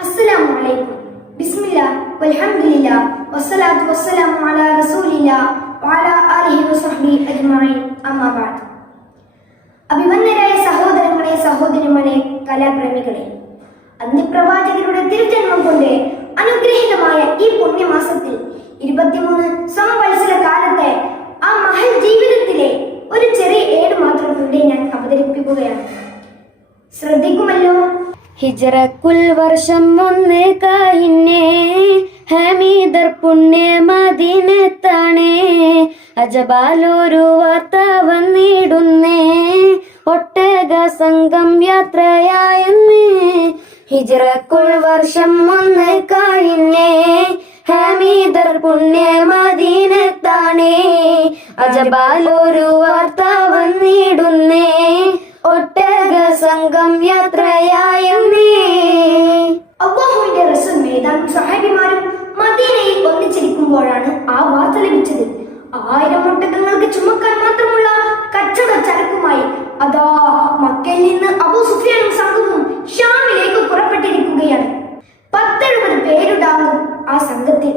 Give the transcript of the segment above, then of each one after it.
അസ്സലാമു അലൈക്കും വസ്സലാത്തു വസ്സലാമു അലാ വഅലാ ആലിഹി സഹോദരങ്ങളെ സഹോദരിമാരെ കലാപ്രേമികളെ അന്ത്യപ്രവാചകരുടെ തിരുജന്മം കൊണ്ട് അനുഗ്രഹീതമായ ഈ പുണ്യമാസത്തിൽ ഇരുപത്തിമൂന്ന് സമവത്സര കാലത്തെ ആ മഹൽ ജീവിതത്തിലെ ഒരു ചെറിയ ഏട് മാത്രം ഇവിടെ ഞാൻ അവതരിപ്പിക്കുകയാണ്. ശ്രദ്ധിക്കുമല്ലോ ഹിജറക്കുൽ വർഷം ഒന്ന് കഴിഞ്ഞേ ഹമീദർ പുണ്യ മദീനത്താണേ. അജബാലൊരു വാർത്ത വന്നിടുന്നേ ഒട്ടക സംഘം യാത്രയായെന്നേ. ഹിജറക്കുൾ വർഷം ഒന്ന് കഴിഞ്ഞേ ഹമീദർ പുണ്യ മദീനത്താണേ. അജബാലൊരു വാർത്ത വന്നിടുന്നേ സംഘം യാത്രയായെന്നേ അള്ളാഹുവിന്റെ റസൂൽ നേതാവും സഹാബിമാരും മദീനയിൽ ഒന്നിച്ചിരിക്കുമ്പോഴാണ് ആ വാർത്ത ലഭിച്ചത്. ആയിരം ഒട്ടകങ്ങൾക്ക് ചുമക്കാൻ മാത്രമുള്ള കച്ചവട ചരക്കുമായി അതാ മക്കയിൽ നിന്ന് അബു സുഫിയാനും സംഘവും ഷാമിലേക്ക് പുറപ്പെട്ടിരിക്കുകയാണ്. പത്തെഴുപത് പേരുണ്ടാകും ആ സംഘത്തിൽ.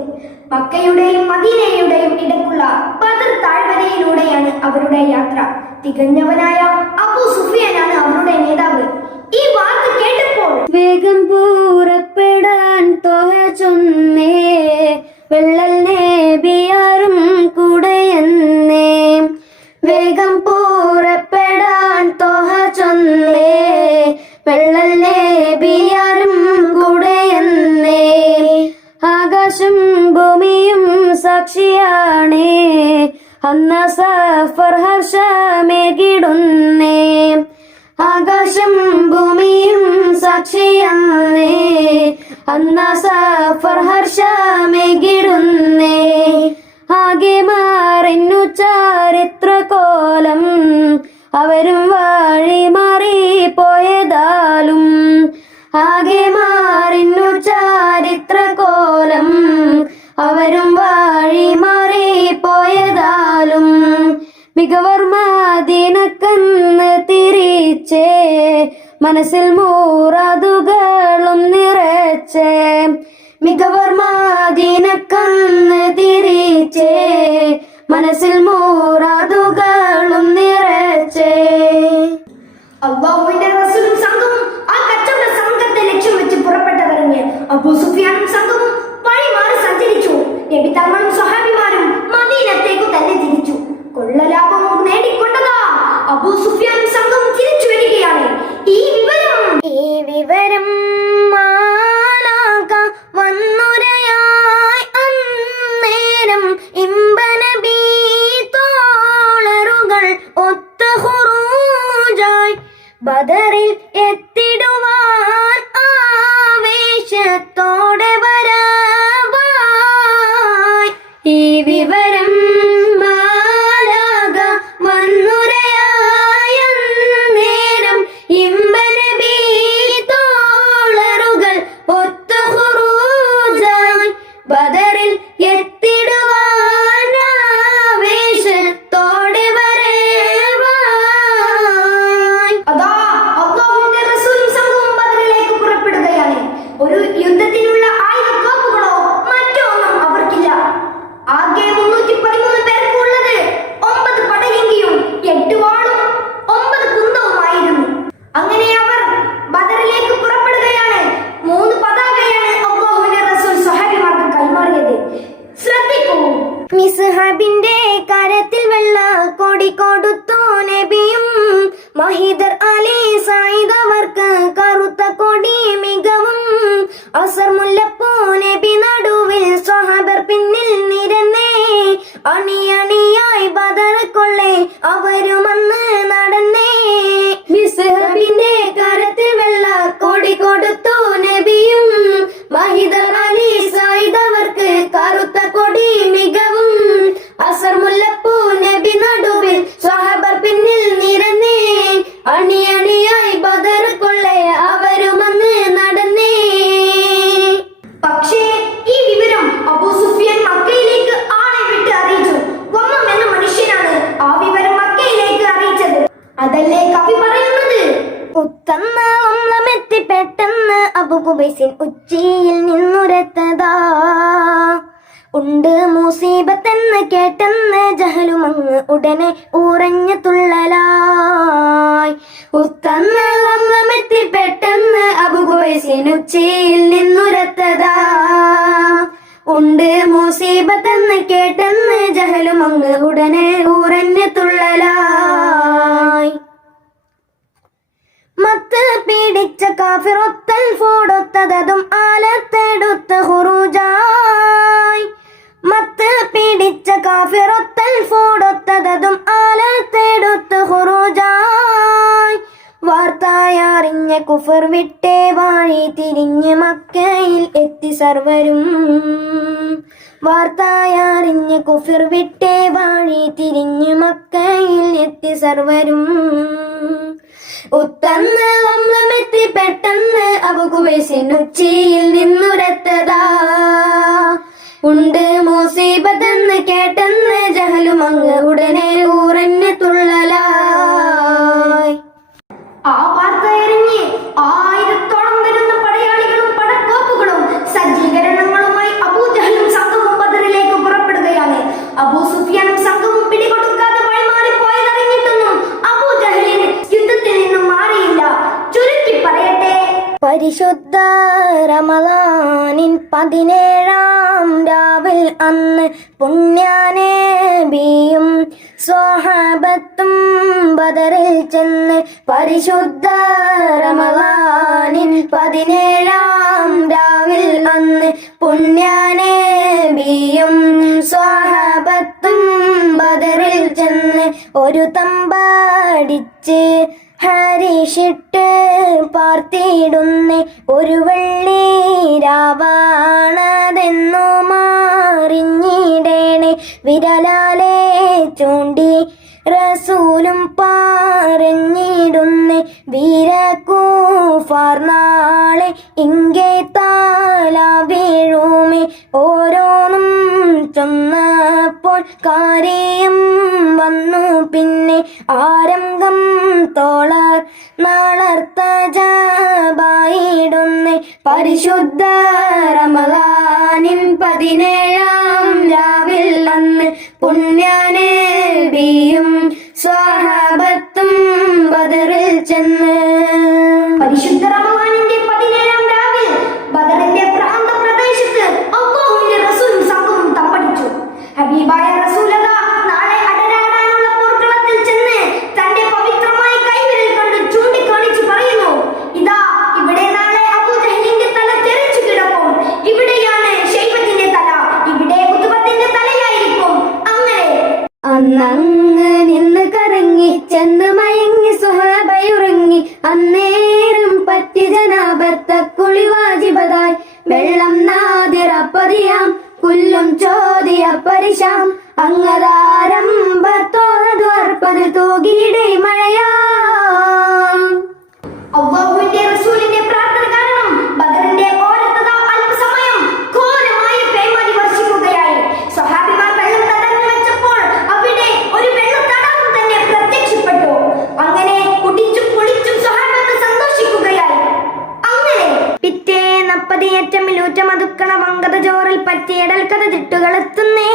മക്കയുടെയും മദീനയുടെയും ഇടക്കുള്ള ബദർ താഴ്വരയിലൂടെയാണ് അവരുടെ യാത്ര. തികഞ്ഞവനായ അബൂ സുഫിയാനാണ് അവരുടെ നേതാവ് ഈ വാർത്ത കേട്ടപ്പോൾ വേഗം പൂറപ്പെടാൻ തോഹ ചൊന്നേ. വെള്ളൽ നേബിയാറും കൂടെയെന്നേ വേഗം പൂറപ്പെടാൻ തോഹ ചൊന്നേ. വെള്ളൽ നേബിയാറും കൂടെയെന്നേ ആകാശം ഭൂമിയും സാക്ഷിയാണേ. അന്ന സഫർ ഹർഷമേകിടുന്നേ. ആകാശം ഭൂമിയും സാക്ഷിയാണേ അന്ന സഫർ ഹർഷമേകിടുന്നേ ആകെ മാറിഞ്ഞു ചാരിത്രകോലം അവരും വഴി മാറി പോയതാലും ആകെ മാറിഞ്ഞു ചാരിത്രകോലം അവരും വഴി മാറി പോയതാലും മികവർ മാതിനക്കന്ന് തിരിച്ചേ മനസ്സിൽ മൂറാതുകളും നിറച്ചേ. മികവർ മാതിനക്കന്ന് തിരിച്ചേ മനസ്സിൽ മൂറാതുകളും വരവായി ഈ ബദറിലേക്ക് പുറപ്പെടുകയാണ്. മൂന്ന് പതാകയാണ് അള്ളാഹുവിന്റെ റസൂൽ സഹാബിമാർക്ക് കൈമാറിയത്. ശ്രദ്ധിക്കൂ. മിസ്ഹാബിന്റെ കരത്തിൽ വെള്ള കൊടി കൊടുത്തു നബിയും മഹിദർ അലി സായിദ് അവർക്ക് കറുത്ത കൊടി മികവും. അസർ മുല്ലപ്പൂ നബി നടുവിൽ സ്വഹാബർ പിന്നിൽ നിരന്നേ. അണിയണിയായി ബദർ കൊള്ളേ അവരുമന്ന് മഹിദർ അബുകുബൈസിൻ ഉച്ചിയിൽ നിന്നുരത്തതാ. ഉണ്ട് മുസീബത്തെന്ന് കേട്ടെന്ന് ജഹലുമങ്ങ് ഉടനെ ഉറഞ്ഞു തുള്ളലായി. ഉത്തന്ന് വന്നെത്തി പെട്ടെന്ന് അബുകുബൈസിൻ ഉച്ചിയിൽ നിന്നുരത്തതാ. ഉണ്ട് മുസീബത്തെന്ന് കേട്ടെന്ന് ജഹലുമങ്ങ് ഉടനെ ഉറഞ്ഞു തുള്ളലായി. മത്ത് പീഡിച്ച കാഫിറൊത്തൽ ഫോടൊത്തതും ആലത്തെടുത്ത് ഹുറൂജായി മത്ത് പീഡിച്ച കാഫിറൊത്തൽ ഫോടൊത്തതും ആലത്തെടുത്ത് ഹുറൂജായി വാർത്തായറിഞ്ഞ കുഫർ വിട്ടേ വാഴി തിരിഞ്ഞ് മക്കയിൽ എത്തി സർവരും. വാർത്തായറിഞ്ഞ കുഫിർ വിട്ടേ വാഴി തിരിഞ്ഞ് മക്കയിൽ എത്തി സർവരും. ഉത്തന്ന് വമ്ലമെത്തി പെട്ടെന്ന് അബുകുബേസിനുച്ചിയിൽ നിന്നുരത്തതാ. ഉണ്ട് പരിശുദ്ധ റമലാനിൻ പതിനേഴാം രാവിൽ അന്ന് പുണ്യാനേബിയും സ്വഹാബത്തും ബദറിൽ ചെന്ന് പരിശുദ്ധ റമലാനിൻ പതിനേഴാം രാവിൽ അന്ന് പുണ്യാനേബിയും സ്വഹാബത്തും ബദറിൽ ചെന്ന് ഒരു തമ്പടിച്ച് ഹരിഷിട്ട് പാർത്തിയിടുന്ന ഒരു വെള്ളി രാവാണതെന്നു മാറിഞ്ഞിടേണേ. വിരലാലെ ചൂണ്ടി റസൂലും പറഞ്ഞിടുന്ന. വീരക്കൂഫാർ നാളെ ഇങ്ങേ താല വീഴുമേ. ഓരോന്നും ചൊന്നപ്പോൾ കാര്യം വന്നു. പിന്നെ ആരംഗം തോളർ നാളർത്ത ജാബായിടുന്ന പരിശുദ്ധ റമദാനിൻ പതിനേഴാം രാവിൽ അന്ന് പുണ്യനബിയും സ്വഹാബത്തും ബദറിൽ ചെന്ന് അന്നങ്ങ് നിന്ന് കറങ്ങി ചെന്ന് മയങ്ങി സുഹബയുറങ്ങി. അന്നേരം പറ്റി ജനാപത്ത കുളി വാജിബതായി. വെള്ളം നാദിറപ്പറിയാം കുല്ലും ചോദിയ പരിശാം അങ്ങതാരംഭത്തോതു അർപ്പത് തൂകിയിടെ മഴയാം പിറ്റേന്നപ്പതിയേറ്റമിലൂറ്റ മതുക്കണ വങ്കത ചോറിൽ പറ്റിയടൽ കഥ തിട്ടുകളെത്തുന്നേ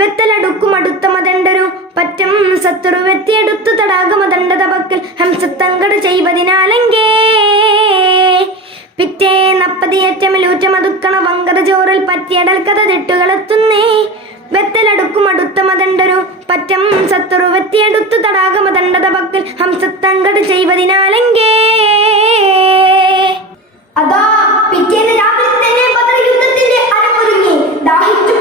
വെത്തലടുക്കും അടുത്ത മതണ്ടൊരു പറ്റം സത്തുറു വെത്തിയെടുത്തു തടാകമതണ്ട തപക്കൽ ഹംസത്തങ്കട് ചെയ്വതിനാലെങ്കേ. പിറ്റേ നപ്പതിയേറ്റമിലൂറ്റമതുക്കണ വങ്കത ചോറിൽ പറ്റിയടൽ കഥ തിട്ടുകളെത്തുന്നേ വെത്തലടുക്കും അടുത്ത മതണ്ടൊരു പറ്റം സത്തുറു വെത്തിയെടുത്തു തടാകമതണ്ട തപക്കൽ ഹംസത്തങ്കട് ചെയ്വതിനാലെങ്കേ. അതാ പിറ്റേന്ന് രാവിലെ തന്നെ ബദർ യുദ്ധത്തിന്റെ അരമൊരുങ്ങി. ദാഹിച്ചു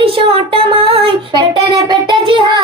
പരിശോട്ടമായി. പെട്ടനെ പെട്ട ജിഹാദെടുക്കവേ